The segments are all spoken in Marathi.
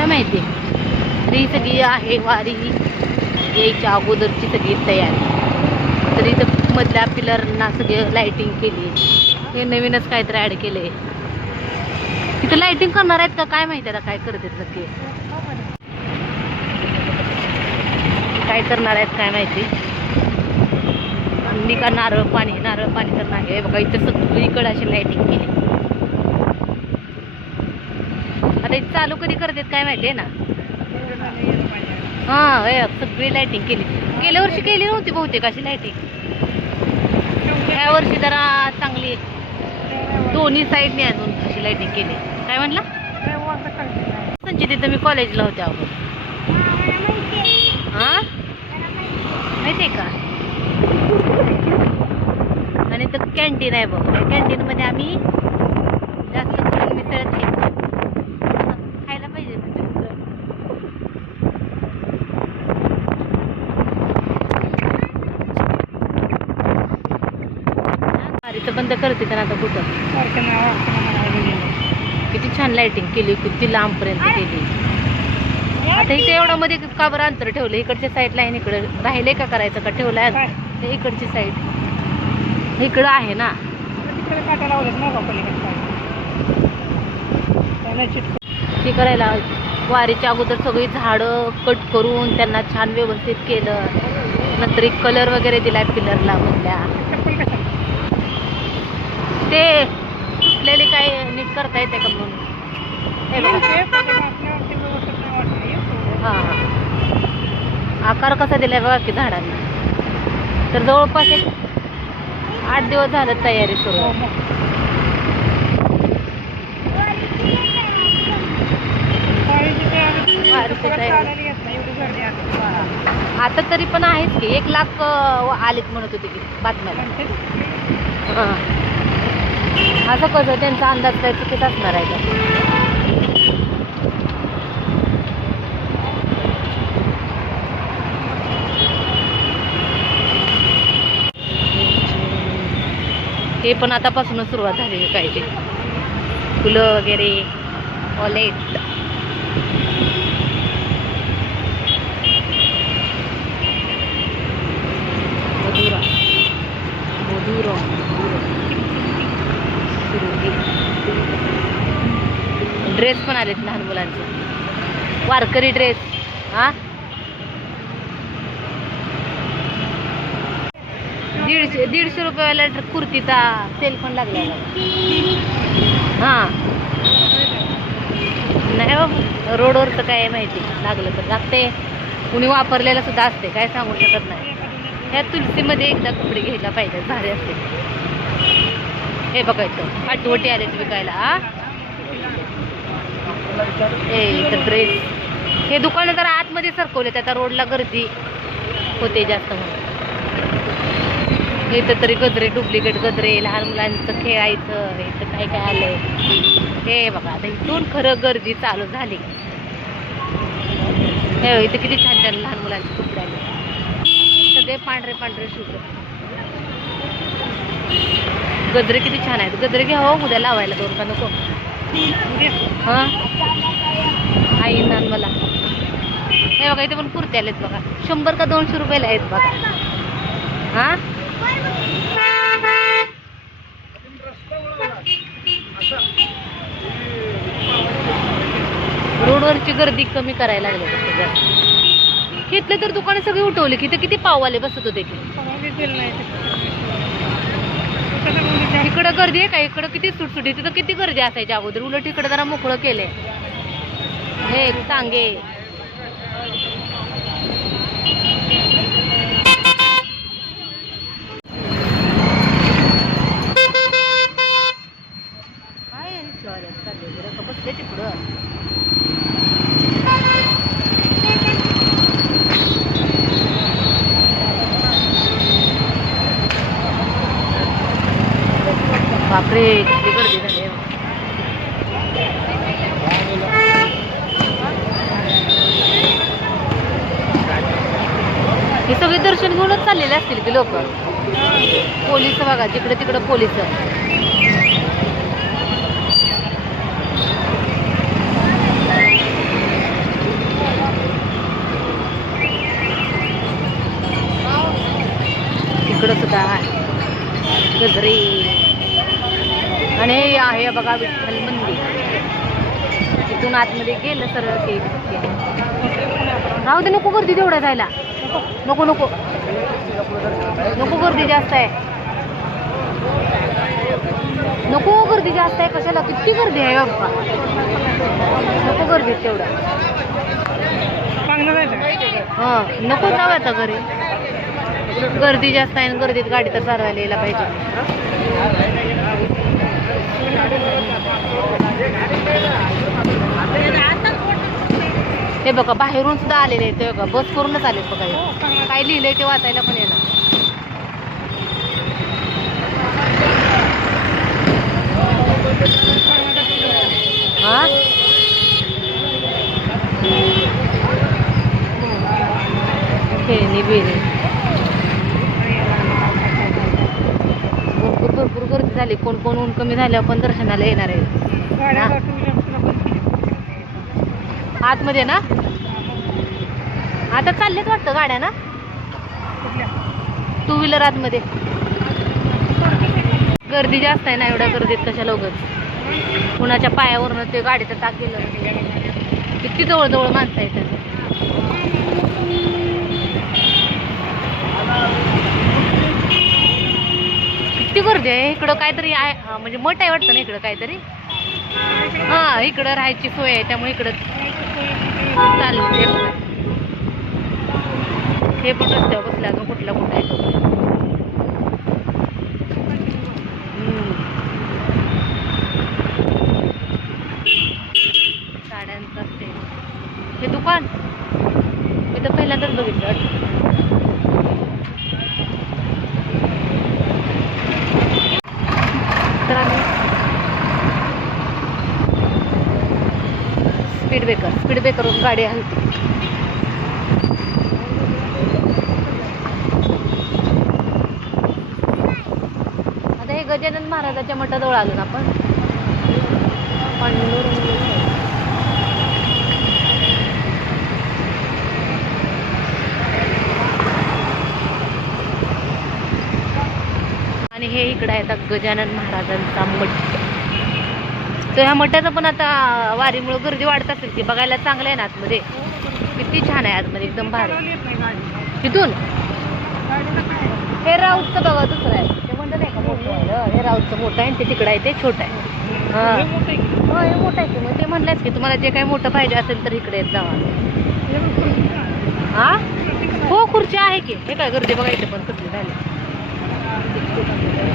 काय माहिती? तर ही सगळी आहे वारी. यायच्या अगोदरची सगळी तयारी. तर इथं मधल्या पिलरना सगळं लाईटिंग केली. हे नवीनच काहीतरी ॲड केलंय. इथं लाईटिंग करणार आहेत का? काय माहिती आता काय करतात नक्की? काय करणार आहेत काय माहिती? मी का नारळ पाणी नारळ पाणी तर नाही. आहे बघा इथं सगळीकडे अशी लाईटिंग केली. आता इथं चालू कधी करतात काय माहिती आहे ना? हा सगळी लायटिंग केली. गेल्या वर्षी केली नव्हती बहुतेक अशी लायटिंग या वर्षी जरा चांगली दोन्ही साईडने अजून अशी लायटिंग केली. काय म्हणला? संचित तिथं मी कॉलेजला होते अगोदर. हा? माहितीये का? आणि तर कॅन्टीन आहे बघ. त्या कॅन्टीन मध्ये आम्ही जास्त करून मिसळ खायचो खायला पाहिजे मिसळ बंद करते तर आता कुठं? किती छान लाइटिंग केली किती लांबपर्यंत केली. आता इथे एवढं मध्ये का बरं अंतर ठेवलं इकडच्या साईडला आहे इकडे. राहिले का करायचं? का ठेवलंय? ते इकडची साईड इकडं आहे ना. हे करायला वारीच्या अगोदर सगळी झाडं कट करून त्यांना छान व्यवस्थित केलं. नंतर एक कलर वगैरे दिलाय पिलरला मधल्या. ते सुटलेले काय नीट करता येते का म्हणून? हे बघा. हा आकार कसा दिलाय बघा की झाडांना. तर जवळपास एक आठ दिवस झालं तयारी सुरू आहे. आता तरी पण आहेच की एक लाख आलेत म्हणत होते की बातम्याला. हां. असं कसं त्यांचा अंदाज काय चुकीच असणार आहे का? हे पण आतापासूनच सुरुवात झालेली पाहिजे. फुलं वगैरे ऑलेट ड्रेस पण आलेत लहान मुलांचे. वारकरी ड्रेस हा? दीडशे दीडशे रुपयाला कुर्तीचा सेल पण लागला. हा. नाही बाबा रोडवरचं काय माहिती? लागलं तर लागते कुणी वापरलेलं सुद्धा असते काय सांगू शकत नाही. ह्या तुलसीमध्ये एकदा कपडे घ्यायला पाहिजे भारी असते हे बघायचं आठवटी आले आलेत विकायला हा. हे इथं ड्रेस हे दुकानं जरा आतमध्ये सरकवले त्या रोडला गर्दी होते जास्त म्हणून. इथं तरी गजरे डुप्लिकेट गजरे लहान मुलांचं खेळायचं इथं काय काय आलंय. हे बघा आता इथून खरं गर्दी चालू झाली. हे इथं किती छान छान लहान मुलांचे कपडे आले. सगळे पांढरे पांढरे शूट गजरे किती छान आहेत. गजरे घ्यावं हो, उद्या लावायला दोन का नको. हां? आई ना मला. हे बघा इथे पण कुर्ते आलेत बघा. शंभर का दोनशे रुपयाला आहेत बघा. हां? रोडवरची गर्दी कमी करायला लागली घेतले घेतलं तर दुकानं सगळी उठवली की ते किती पाव आले बसत होते की? इकडं गर्दी आहे का? इकडं किती सुटसुटी तिथं किती गर्दी असायची अगोदर? उलट इकडं जरा मोकळं केलंय. हे टांगे बापरे हे सगळे दर्शन घेऊनच चाललेले असतील की लोक? पोलीस बघा जिकडे तिकडे पोलीस. इकडं सुद्धा गजरे. आहे बघा विठ्ठल मंदिर. इथून आतमध्ये गेलं सरळ ते. राहू दे नको गर्दी तेवढ्या जायला. नको नको. नको गर्दी जास्त आहे. नको गर्दी जास्त आहे कशाला? किती गर्दी आहे बाप्पा. नको गर्दी तेवढ्या. हा नको जाऊ आता घरी. गर्दी जास्त आहे गर्दीत गाडी तर चालवायला यायला पाहिजे. हे बघा बाहेरून सुद्धा आलेले आहेत ते बघा बस करूनच आले बघा काय लिहिलंय ते वाचायला पण येणार. हे? खेळणी बिळणी भरपूर भरपूर गर्दी झाली कोण कोण ऊन कमी झाल्यावर पण दर्शनाला येणार आहे. आतमध्ये ना? आता चाललेच वाटतं गाड्या ना? टू व्हीलर आतमध्ये. गर्दी जास्त आहे ना एवढ्या गर्दीत कशा उगच कुणाच्या पायावरनं ते गाडीचं टाक गेलं. किती जवळ जवळ माणसं आहेत. किती गर्दी आहे? इकडं काहीतरी आहे. म्हणजे मठ आहे वाटतं ना इकडं काहीतरी? हा इकडं राहायची सोय आहे त्यामुळे इकडं चालू हे हे पण रस्त्यावर बसले अजून कुठल्या कुठं आहे तो. हम्म. साड्यांचं असते हे दुकान मी तर पहिल्यांदाच बघितलं वाटतं. तर आम्ही स्पीड ब्रेकर स्पीड ब्रेकरवरून गाडी हलते आता हे गजानन महाराजाच्या मठाजवळ आलो ना आपण. आणि हे इकडे आहे आता गजानन महाराजांचा मठ. तर ह्या मठाचं पण आता वारीमुळे गर्दी वाढत असेल ती. बघायला चांगलं आहे ना आतमध्ये. किती छान आहे आतमध्ये एकदम भारी तिथून? हे राऊतचं बघा दुसरं आहे. ते म्हणलं नाही का? मोठं हं, राऊतचं मोठं आहे ते तिकडं आहे ते छोटं आहे. हां. हो हे मोठं आहे की. मग ते म्हणलंच की तुम्हाला जे काही मोठं पाहिजे असेल तर इकडे येत जावा. हा? हो खुर्ची आहे की. हे काय गर्दी बघायचं पण कसली झाली.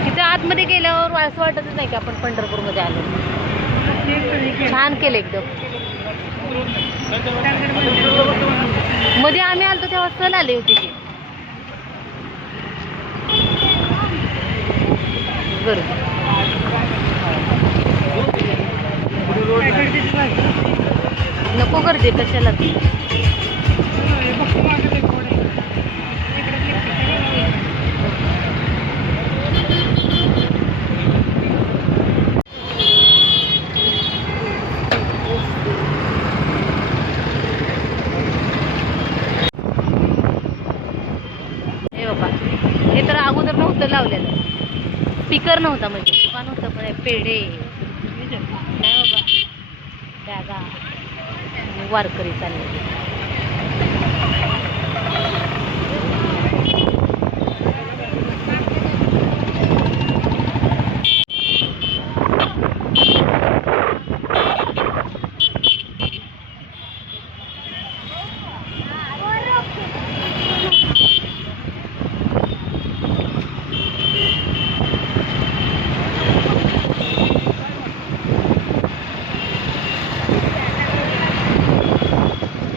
तिथे आतमध्ये गेल्यावर असं वाटतच नाही की आपण पंढरपूरमध्ये आलो. छान केलं एकदम. मध्ये आम्ही आलतो तेव्हा सण आली होती की नको गर्दी कशाला. ती हे बाबा हे तर अगोदर नव्हतं लावलेलं स्पीकर नव्हता म्हणजे. दुकान होतं पण पेढे. काय बाबा? बॅगा. आणि वारकरी चालले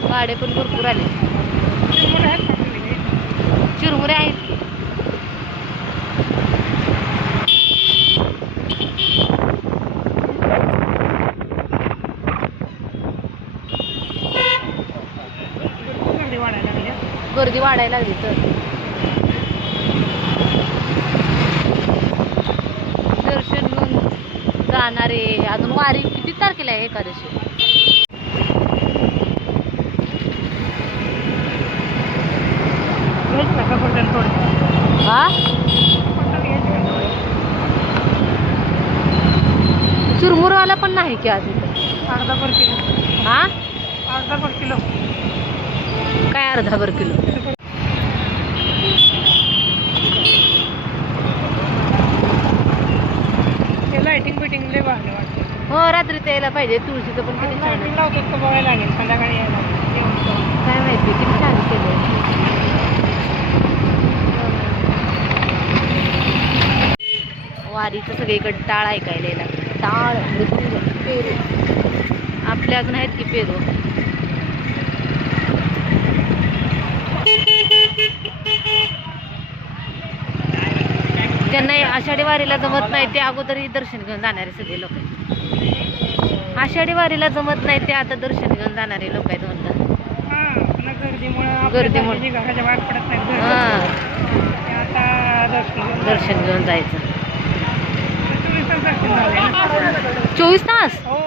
गाड्या पण भरपूर आले. चिरमुरे आहेत. की. गर्दी वाढायला लागली तर. दर्शन घेऊन जाणारे. अजून वारी किती तारखेला आहे एकादशी? हा? समोरवाला पण नाही की आज इथं अर्धा पर किलो. हा? अर्धा पर किलो. काय अर्धाभर किलो? ते लाइटिंग बिटिंग लय भारी वाटतं. हो रात्रीचं यायला पाहिजे. तुळशीचं पण किती छान तर बघायला लागेल. संध्याकाळी यायला. काय माहिती किती छान केलंय. वारीचं सगळीकडे टाळ ऐकायला यायला टाळ मृदुंग पेरू. आपल्या अजून आहेत की पेरू? ज्यांना आषाढी वारीला जमत नाही ते अगोदरही दर्शन घेऊन जाणारे सगळे लोक आहेत. आषाढी वारीला जमत नाही ते आता दर्शन घेऊन जाणारे लोक आहेत हां, पुन्हा गर्दीमुळं गर्दीमुळं. आपल्या घराच्या बाहेर पडत नाही. हा. ते आता दर्शन घेऊन दर्शन घेऊन जायचं. चोवीस तास? हो.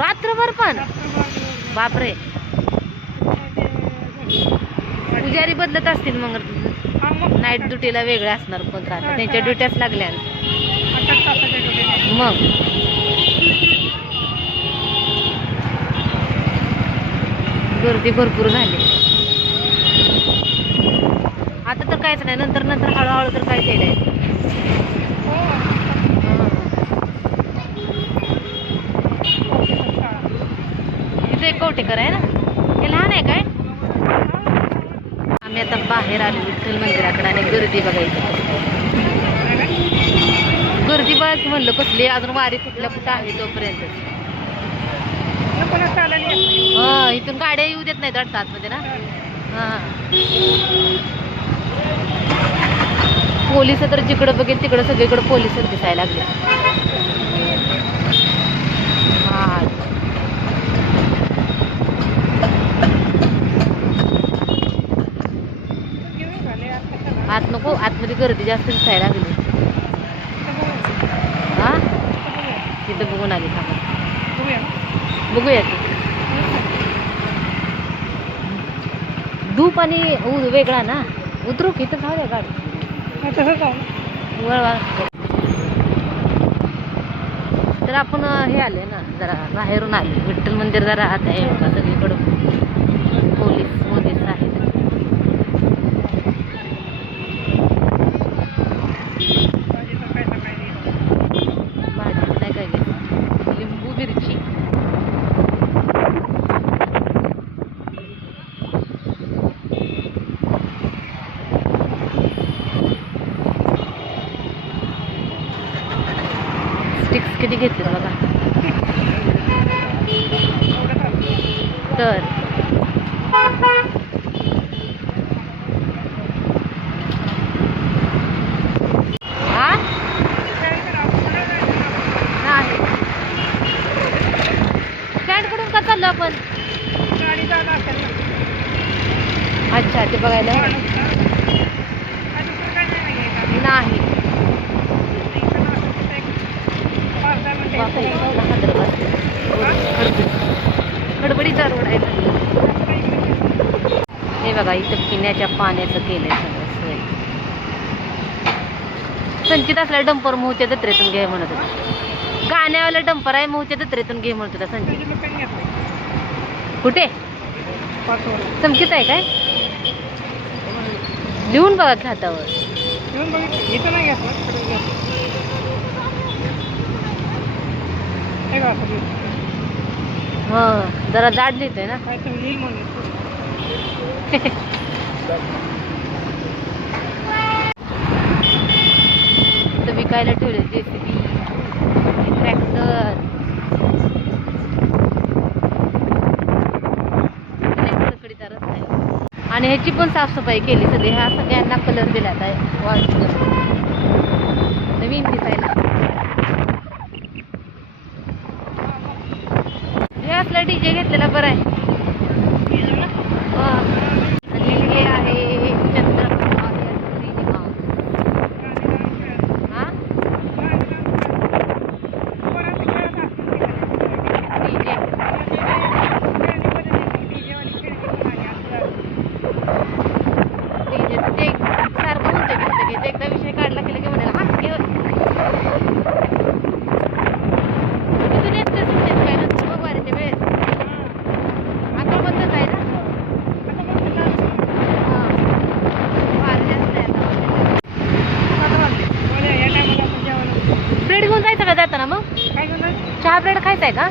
रात्रभर पण? बापरे. पुजारी बदलत असतील मग नाईट ड्युटीला वेगळे असणार कोण राहतात त्यांच्या ड्युट्याच लागल्या. मग? गर्दी भरपूर झाली. आता तर काहीच नाही. नंतर नंतर हळूहळू तर काहीच येईल हो शाळा. इथे एक कवटेकर आहे ना? हे लहान आहे काय? आम्ही आता बाहेर आलो विठ्ठल मंदिराकडे आणि गर्दी बघायची. गर्दी बघायची म्हणलं कसली? अजून वारी कुठल्या कुठं आहे तोपर्यंत. हा इथून गाड्या येऊ देत नाहीत वाटतं आतमध्ये ना? हा. पोलीस तर जिकडं बघेल तिकडं सगळीकडे पोलिसच दिसायला लागले हा घेऊन झाले आता चला. आत नको आतमध्ये गर्दी जास्त दिसायला लागली. हा? तिथं बघून आली थांबा. बघूया. की. धूप आणि ऊद वेगळा ना. उतरू की इथं द्या गाडी. वळवा. तर आपण हे आले ना जरा बाहेरून आले. विठ्ठल मंदिर जरा आत आहे सगळीकडून सगळीकडं. पोलीस मोलीस आहेत भाजीचं काय सकाळी नाही. भाजी नाही काय घ्यायचं लिंबू मिरची स्टिक्स किती घेतले बघा एवढंच असतं. तर हा त्यानंतर आपण पुढे जायचं ना. नाही स्टँडकडून का चाललो आपण गाडी जागा असेल ना. अच्छा ते बघायला हा, दुसरं काय नाही घ्यायचं. नाही इकडं असं तिथं एक पाच दहा मिनिटं बापरे, इकडं एवढा हादर बसला. खडबडीचा रोड आहे. हे बघा इथं पिण्याच्या पाण्याचं सगळं सोय संचित असल्या डंपर मोहच्या जत्रेतून घे म्हणत होता गाण्यावाला डंपर आहे मोहच्या जत्रेतून घे म्हणत होता संचित. कुठे. चमकीत आहे काय लिहून बघा. इथं नाही लिहिलं. हा जरा जाड लिहितोय ना. तर विकायला ठेवले जेसीबी ट्रॅक्टर रस्ता आहे. आणि ह्याची पण साफसफाई केली सगळी. ह्या सगळ्यांना कलर दिला आहे नवीन दिसायला हे असला डीजे घेतलेला बरं आहे हा. आणि हे आहे चंद्रप्रभा हा डीजे डीजे ते सारखं म्हणते मी सगळे एकदा विषय काढला की लगे म्हणाला हा घे इथून येत सुट्टीच आहे का?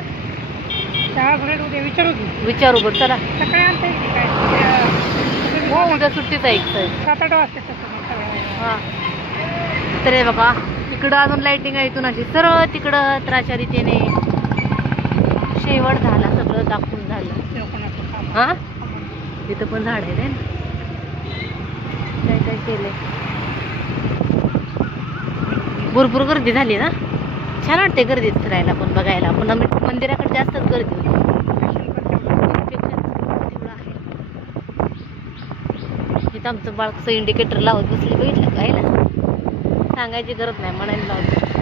शाळा भरेल उद्या विचारू की. विचारू बरं चला. सकाळी आणता येईल की काय? उद्या- हो उद्या सुट्टीच आहे एक सात आठ वाजता सगळं. हा. तर हे बघा इकडं अजून लाईटिंग आहे इथून अशी. सरळ तिकडं त्राच्या रीतीने शेवट झाला सगळं दाखवून झालं. काम. हा? तिथं पण झाड आहे ना? काय काय केलंय? भरपूर गर्दी झाली ना? छान वाटते गर्दीत फिरायला पण बघायला. पण मंदिराकडे जास्तच गर्दी होती. दर्शन इथं आमचं बाळ कसं इंडिकेटर लावत बसले बघितलं काय सांगायची गरज नाही म्हणायला लावत.